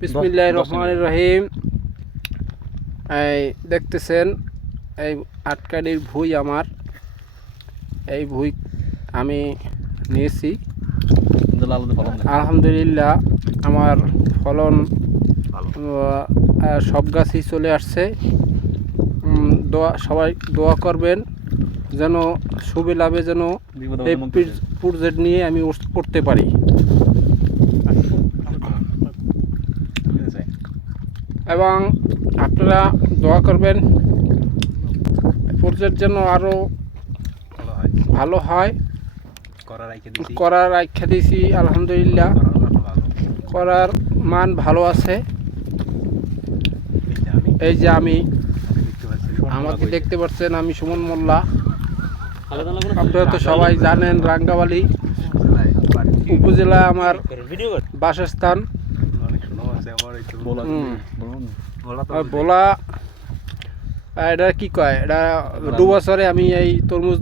বিসমিল্লাহির রহমানির রহিম। এই দেখতেছেন এই আটকানির ভুঁই আমার, এই ভুঁই আমি নিয়েছি। আলহামদুলিল্লাহ আমার ফলন সব গাছই চলে আসছে। সবাই দোয়া করবেন যেন সুবে লাভে যেন এই প্রজেক্ট নিয়ে আমি করতে পারি। এবং আপনারা দোয়া করবেন প্রজেক্ট যেন আরও ভালো হয়। করার আখ্যা দিয়েছি, আলহামদুলিল্লাহ করার মান ভালো আছে। এই যে আমি আমাকে দেখতে পাচ্ছেন, আমি সুমন মোল্লা। আপনারা তো সবাই জানেন রাঙ্গাবালী উপজেলা আমার বাসস্থান। বলা এটা কি কয়, এটা 2 বছরে আমি এই তরমুজ